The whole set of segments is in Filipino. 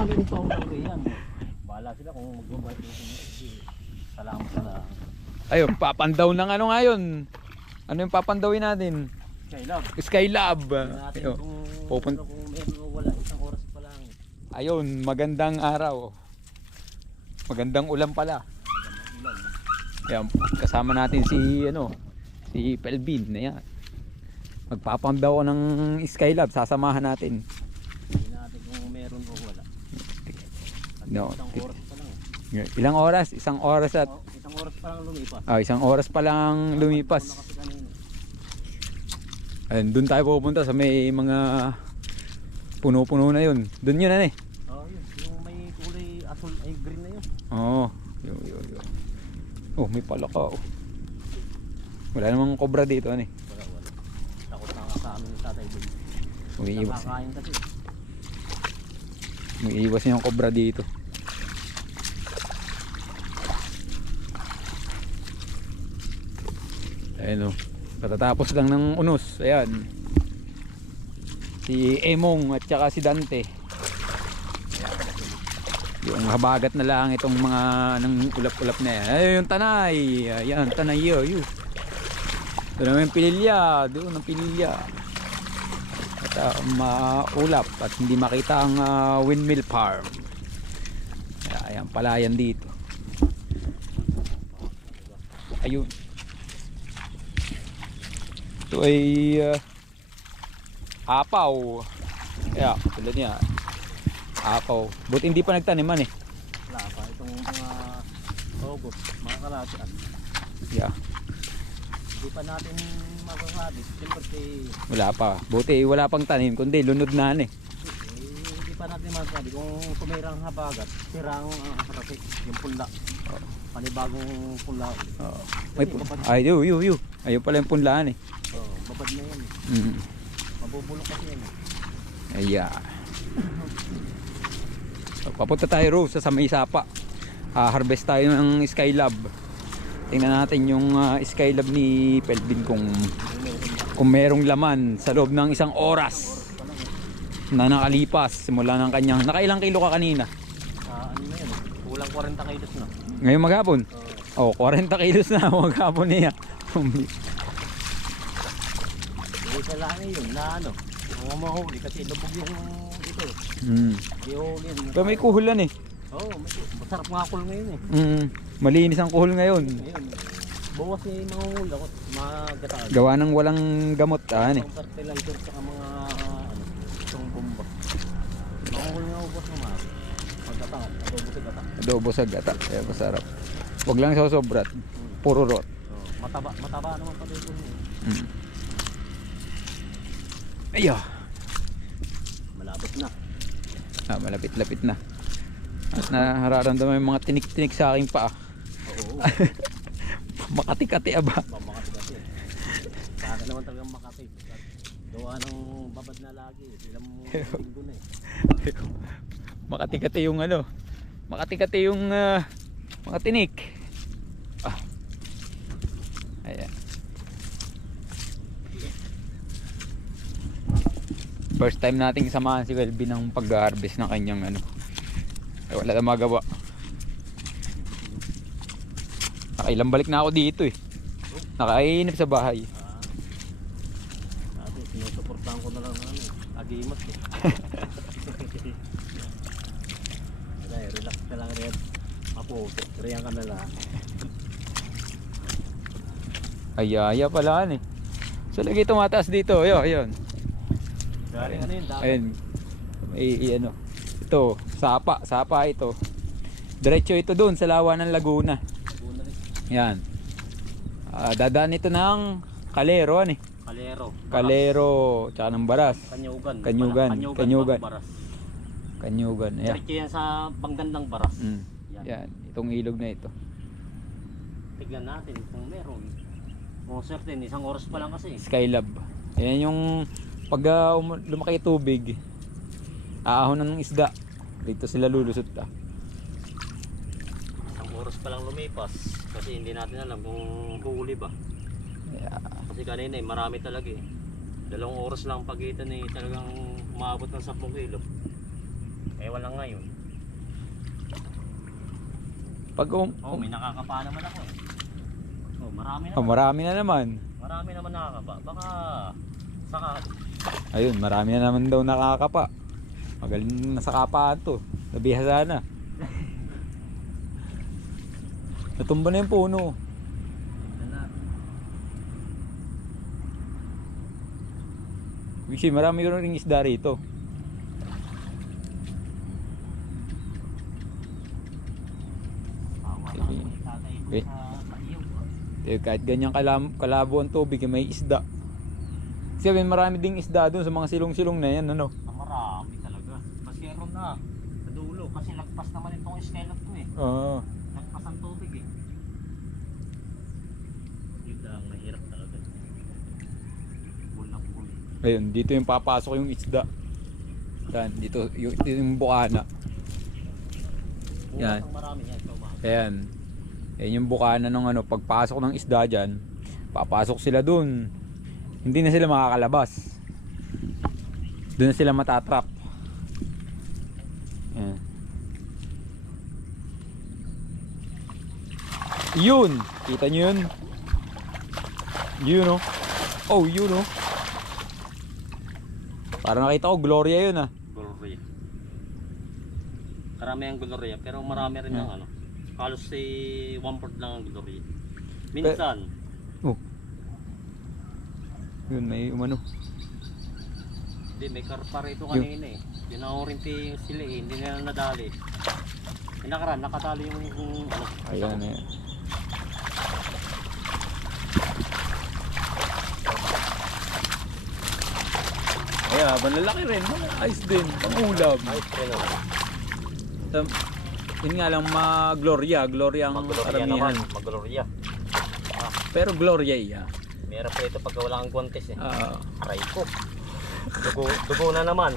malinis pa ang riyan. Bahala sila kung magbabait nito. Salamat sa lang. Ayun, papandaw ng ano ngayon. Ano yung papandawin natin? Skylab. Skylab. Natin Ayun. kung meron o wala, isang oras pa lang. Ayun, magandang araw. Magandang ulan pala. Ayan, kasama natin si si Pelvin. Ayan. Magpapandaw ng Skylab, sasamahan natin. Hindi natin kung meron o wala. No. Isang oras pa lang. Ilang oras? Isang oras at Isang oras pa lang lumipas. isang oras pa lang lumipas. Ayun, doon tayo pupunta sa may mga puno-puno na yun. Doon yun yun. Yun. Yung may kulay asul ay green na yun. Oo. Yun. Oh, may palaka. Wala namang kobra dito Wala. Takot na nga sa amin sa tatay doon. Umiiwas. Nakakain kasi. Umiiwas yung kobra dito. Ayan o. Katatapos lang ng unos. Ayan. Si Emong at saka si Dante. Yung habagat na lang itong mga nang ulap-ulap na yan. Ayun yung tanay. Ayan, tanay yun. Ito naman yung pililya. Doon ang pililya. At maulap at hindi makita ang windmill farm. Ayan, palayan dito. Ayun. Ito ay apaw. Kaya, tulad niya. Apaw. Buti hindi pa nagtaniman eh. Wala pa. Itong mga August, mga kalatian. Yeah. Hindi pa natin masasabi. Siyempre Wala pa. Buti wala pang tanim kundi lunod na eh. hindi pa natin masasabi kung tumirang habagat, sirang karapit, yung punla. Panibagong punla. May ay, yu. Ayun pala yung punlaan eh. Babad na yan. Mabubulok kasi yan. Ayan. So, papunta tayo Rose sa may sapa. Harvest tayo ng Skylab. Tingnan natin yung Skylab ni Pelvin kung merong laman sa loob ng isang oras na nakalipas simula ng kanyang. Nakailang kilo ka kanina? Ano na yan? Kulang 40 kilos na. Ngayon maghapon? 40 kilos na maghapon niya. Hindi sa lang yun na kung mahuli kasi lubog yung ito. Di huli. Pero may kuhulan eh. Masarap nga kul ngayon eh. Malinis ang kuhol ngayon. Bawas na yung mga hula ko, mga gataan. Gawa ng walang gamot Mga fertilizer sa mga itong bomba. Mga huli nga ubos ng mga gataan, adobo sa gataan. Adobo sa gata. Kaya masarap. Huwag lang sosobrat. Puro rot. Mataba naman pala ito. Ayah. Malapit na. Malapit-lapit na. At nararamdaman yung mga tinik-tinik sa aking paa. Oo. Makati-kati aba. Makati-kati. Sa akin naman talagang makati. Gawa ng babad na lagi. Ilang linggo na eh. Makati-kati yung Makati-kati yung mga tinik. Ayan. First time nating samahan si Welby ng pag-harvest ng kanyang ay wala na magawa. Nakailang balik na ako dito eh. Nakainip sa bahay. Sinusuportahan ko na lang agimat eh. Relax ka lang rin. Maputo. Riyan ka na lang. Ayaya pala eh. So lagi tumataas dito. Ayun. Galing yun dapat. Ayun. Ito, sapa ito. Diretso ito doon sa lawa ng Laguna. Yan. Dadaan ito ng Calero Calero, tsaka ng Baras. Kanyugan. Baras. Kanyugan. Ayan. Diretso yan sa panggandang Baras. Yan, itong ilog na ito. Tignan natin kung meron. Kung certain, isang oras pa lang kasi. Skylab. Ayan yung pag lumaki tubig, aahon ng isda. Dito sila lulusot Isang oras pa lang lumipas kasi hindi natin alam kung huli ba. Yeah. Kasi kanina marami talaga eh. 2 oras lang pagitan talagang umabot ng 10 kilo. Ewan lang ngayon. Pag May nakakapa naman ako eh. Marami naman. marami na naman. Marami naman nakakapa. Baka saka Ayun, marami na naman daw nakakapa. Magaling na sa kapaan to. Nabihasa na. Natumba na yung puno. Kasi marami ko ring isda rito. Okay. Kahit ganyang kalabo ang tubig, may isda. Kasi marami ding isda doon sa mga silong-silong na yan, ano? Marami talaga. Mas meron na sa dulo kasi lagpas naman itong scallop ko eh. Oo. Lagpas ang tubig eh. Yun lang, mahirap talaga. Bull na bull. Ayun, dito yung papasok yung isda. Yan, dito yung bukana. Yan. Marami yan. Ayan. Ayan yung bukana ng ano, pagpasok ng isda dyan, papasok sila dun. Hindi na sila makakalabas. Doon na sila matatrap. Ayan. Yun! Kita nyo yun? Yun oh. Oh, yun oh. Parang nakita ko, Gloria yun ah. Gloria. Karami ang Gloria pero marami rin ang ano. Halos si 1/4 lang ang Gloria. Minsan. Oh. Yun, may umano. Hindi, may karpa rito kanina eh. Pinaorinti sila eh, hindi nila nadali. Yung nakaraan, nakatali yung ano. Ayan, ayan. Ayan, malalaki rin. Ayos din, pang-ulam. Ayos rin naman. Yun nga lang, Gloria ang Mag-Gloria naman, karamihan. mag-Gloria. Pero Gloria iya. Meron pa ito pag wala kang guantes eh. Ah, Aray ko. Dugo na naman.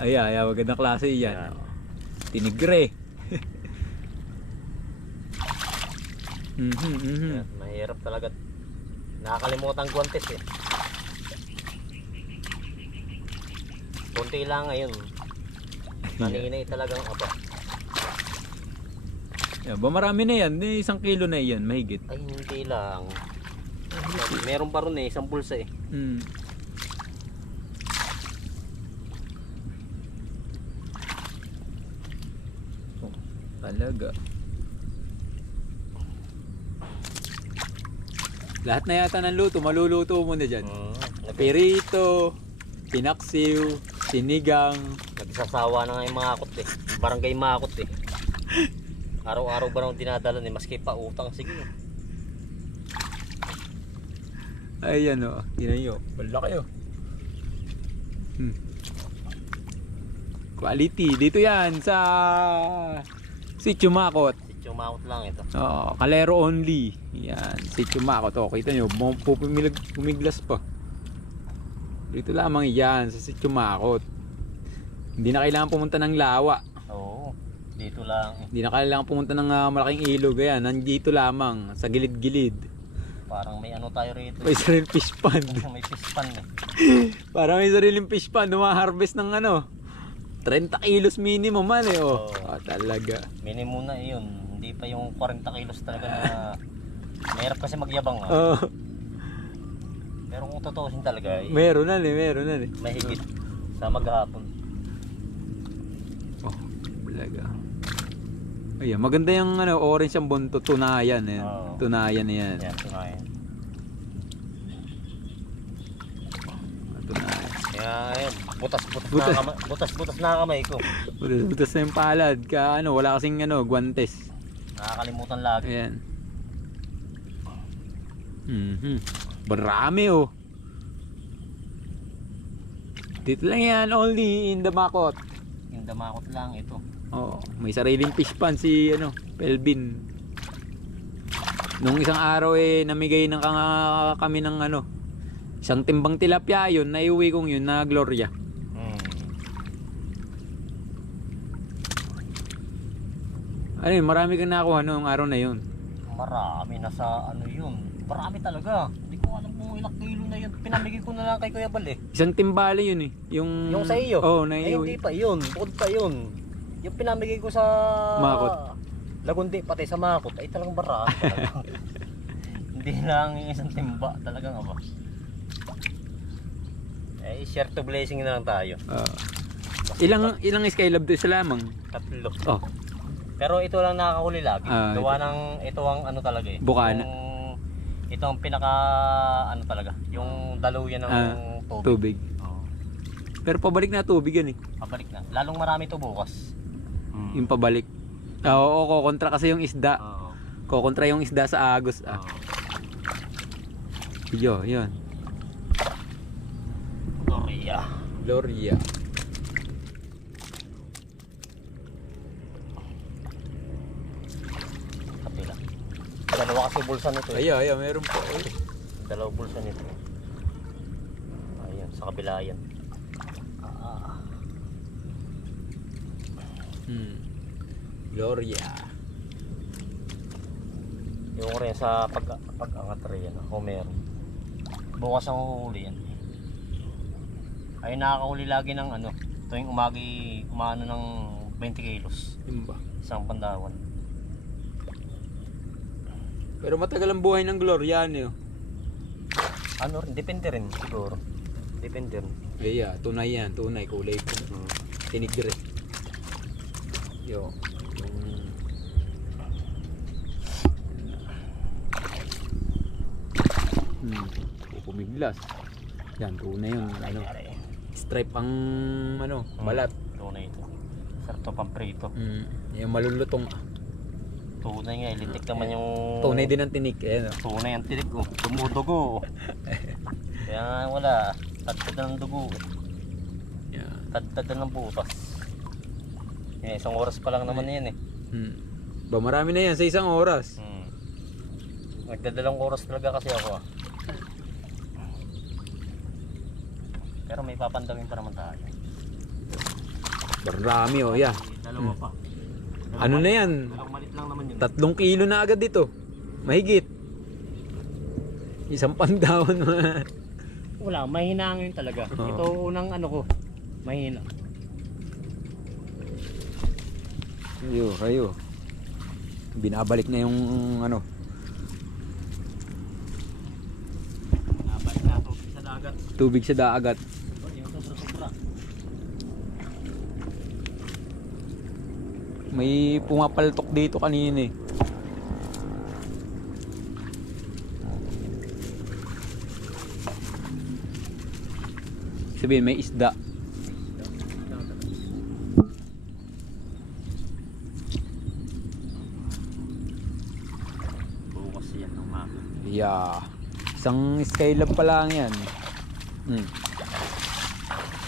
ayan, magandang klase yan. Ayan. Tinigre. Ayan, mahirap talaga. Nakakalimutan ang guantes eh. Kunti lang ngayon. Naninay talagang apa. Yan, ba marami na yan? 1 kilo na yan, mahigit. Ay hindi lang. Meron pa ron eh, isang bulsa eh. Hmm. Oh, talaga. Lahat na yata ng luto, maluluto mo na dyan. Pirito, pinaksiw, sinigang. Nagsasawa na nga yung makakot eh. Barangay makakot eh. Araw-araw ba nang dinadala ni maski pa utang sige. Ayan o, tinan nyo, malaki o. Quality, dito yan sa Sitio Makot. Sitio Makot lang ito. Oh, Calero only. Yan, Sitio Makot. O, kita nyo, pumiglas pa. Dito lamang yan, sa Sitio Makot. Hindi na kailangan pumunta ng lawa. Oo, dito lang. Hindi na kailangan pumunta ng malaking ilog. Ayan, nandito lamang, sa gilid-gilid. Parang may ano tayo rito. May sariling fish pond. May fish pan eh. Parang may sariling fish pond. Harvest ng ano, 30 kilos minimum man eh. Oh, talaga. Minimum na yun. Hindi pa yung 40 kilos talaga na mahirap kasi magyabang ha. Oh, Pero kung totoosin talaga eh, meron na eh. mahigit sa maghapon. Oh, talaga. Ayan, maganda yung ano, orange ang bunto, tunayan eh. Oo. Tunayan yan. Yan, tunayan. Tunayan. Kaya ayun, butas-butas Butas. na kamay, butas-butas na kamay ko. Butas na yung palad ka, ano, wala kasing ano, guantes. Nakakalimutan lagi. Ayan. Marami oh. Dito lang yan, only in the Makot. Yung damakot lang ito. Oh, may sariling fish pan si ano, Pelvin. Nung isang araw eh namigay ng kami ng ano, isang timbang tilapia yun, naiuwi kong yun na Gloria. Ano yun, marami kang nakuha noong araw na yun. Marami, nasa ano yun. Marami talaga. Hindi ko alam kung ilang kilo na yun. Pinamigay ko na lang kay Kuya Bal eh. Isang timbali yun eh. Yung Yung sa iyo? Oo, na Ay, iyo. hindi pa yun. Bukod pa yun. Yung pinamigay ko sa... Makot. Lagundi, pati sa Makot. Ay talagang baraan talaga. Hindi lang yung isang timba. Talagang aba. Eh, share to blessing na lang tayo. Ilang Skylab to? Isa lamang? 3. Oh, Pero ito lang nakakahuli lagi. Ah, Gawa ng ito ang ano talaga eh. Bukana. Ito ang pinaka ano talaga. Yung daluyan ng tubig. tubig. Oo. Pero pabalik na tubig yan eh. Pabalik na. Lalong marami to bukas. Yung pabalik. Oo, kokontra kasi yung isda. Oo. Kokontra yung isda sa agos. Oo. Yun. Gloria. Gloria. Kapila. Dalawa kasi bulsa nito eh. Ay, meron po. Dalawang bulsa nito. Ayan, sa kabila yan. Gloria. Yung rin sa pag-angat rin yan. Homer. Bukas ang uhuli yan. Ay nakakahuli lagi ng ano. Tuwing umagi, umano ng 20 kilos. Yun ba? Isang pandawan. Pero matagal ang buhay ng Gloria ano yun. Ano rin, depende rin siguro. Depende rin. Tunay yan. Tunay. Kulay po. Tinig rin. Yo. Pumiglas. Yan, tunay yun. Ano, stripe ang ano, balat. Tunay ito. Sarap to pamprito. Yung malulutong. Tunay nga, litik naman yung... Tunay din ang tinik. Ayan, oh. Tunay ang tinik ko. Dumudugo. Kaya nga wala. Tadtad ng dugo. Yan. Tadtad ng butas. Isang oras pa lang naman yan eh. Ba marami na yan sa isang oras. Nagdadalang oras talaga kasi ako ah. Pero may papandawin pa naman tayo. Marami oh, yeah. Dalawa pa. Ano na yan? Dalawang malit lang naman yun. 3 kilo na agad dito. Mahigit. Isang pandawan mo. Wala, mahina ngayon talaga. Oo. Ito unang ano ko. Mahina. Kayo. Binabalik na yung ano. Nabalik na ito sa dagat. Tubig sa dagat. Yung sobra. May pumapaltok dito kanina eh. Sabihin may isda. Bukas yan ng mama. Yeah. Isang Skylab pa lang yan.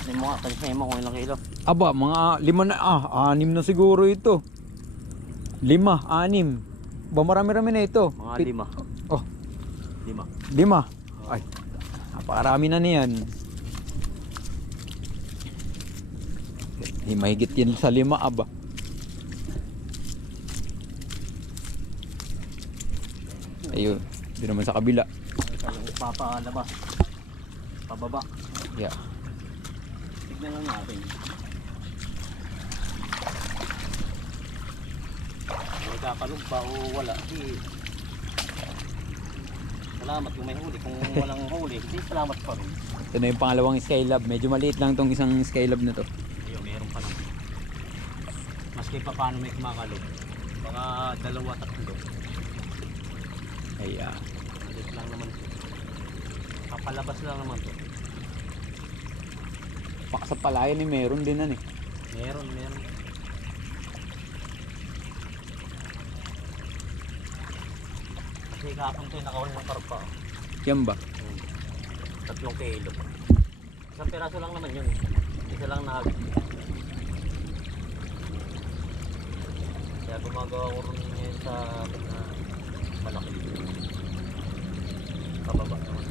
Kasi mo nga, tansya mo kung ilang kilo. Aba, mga 5 na, 6 na siguro ito. 5, 6. Ba marami-rami na ito. Mga 5. Oh, 5. 5. Ay, napakarami na niyan. Mahigit yan sa 5, aba. Ayun, di naman sa kabila. Papalabas. Pababa. Yeah. Tignan lang natin. Magkakalog ba o wala? Salamat kung may huli. Kung walang huli, hindi salamat pa rin. Ito na yung pangalawang Skylab. Medyo maliit lang tong isang Skylab na to. Ayun, meron pa lang. Maski pa paano may kumakalog. Baka 2-3. Ayan. Malit lang naman to. Papalabas lang naman to. Baka sa palayan eh, meron din nan eh. Meron. Kasi kahapon to yung nakahuli ng karpa. Yan ba? 3 kilo. Isang piraso lang naman yun. Isa lang nahagit. Kaya gumagawa ko rin ngayon sa akin na malaki. Pababa naman.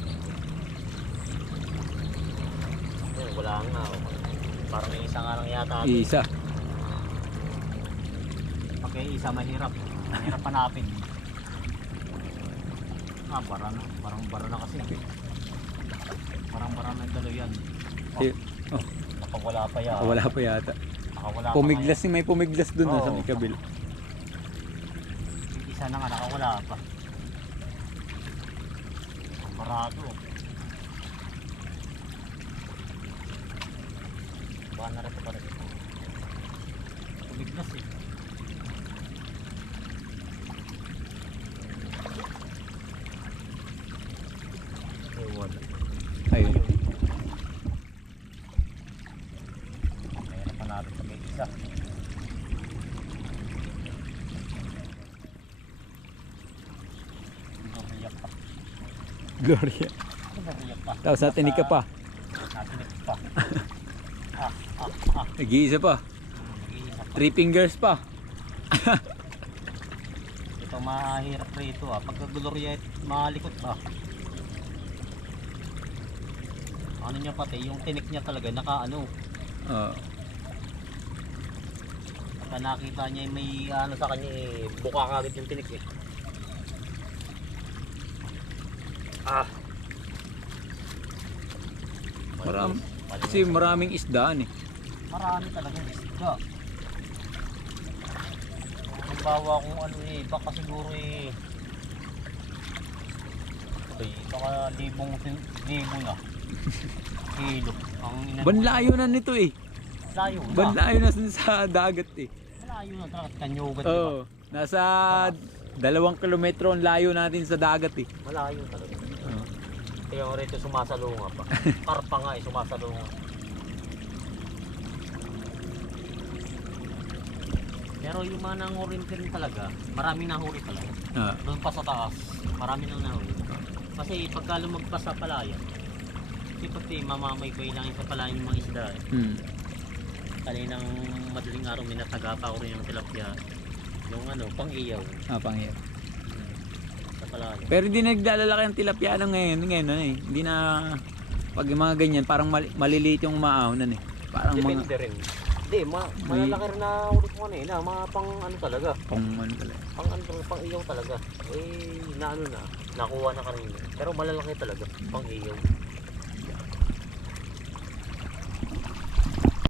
Ayun, wala nga. Parang may isa nga lang yata. Isa. Pag isa mahirap. Mahirap hanapin. Bara na. Parang bara na kasi. Marang-marang ng dalo yan. Eh, oh, Nakawala pa yan. wala pa yata. Nakawala pa Pumiglas, may pumiglas dun Oo. sa may kabil. nga yan. Yung isa na nga nakawala pa. Parado. Baka na rin ito pala ito. Pumiglas eh. Ewan. Ayun. Mayroon pa natin sa may isa. Nariyak pa. Gloria. Nariyak pa. Tapos natinig ka pa. Natinig pa. Nag-iisa pa. Nag-iisa pa. 3 fingers pa. Ito mahirap rito ah. Pagka Gloria malikot pa. Ano niya pati, yung tinik niya talaga naka ano. Oo. Pagka nakita niya may ano sa kanya eh, buka kagad yung tinik eh. Kasi maraming isdaan eh. Marami talagang isda. Halimbawa kung ano eh, baka siguro eh. Okay, baka libo na. Kilo. Ang ina. Banlayo na nito eh. Layo na. Banlayo na sa dagat eh. Malayo na talaga. Kanyugat Oo. diba? Nasa 2 kilometro ang layo natin sa dagat eh. Malayo talaga. Oo. Kaya nga rito sumasalunga pa. Karpa nga eh, sumasalunga. Pero yung mga nangurin ka rin talaga, maraming nahuli talaga. Ah. Doon pa sa taas, marami nang nahuli. Kasi pagka lumagpas sa palayan, kasi pati mamamay ko lang sa palayan yung mga isda eh. Kaninang madaling araw may natagapa ko rin yung tilapia. Yung ano, pang-iyaw Pangit. sa palayan. Pero hindi nagdalalaki ang tilapia na ngayon eh. Hindi na pag yung mga ganyan parang maliliit yung maahonan eh. Parang mga Depende rin. Hindi, malalaki rin na ulit mo na mga pang ano talaga. pang ano talaga. Pang iyaw talaga. Eh, na ano na, nakuha na kanina. Pero malalaki talaga, pang iyaw.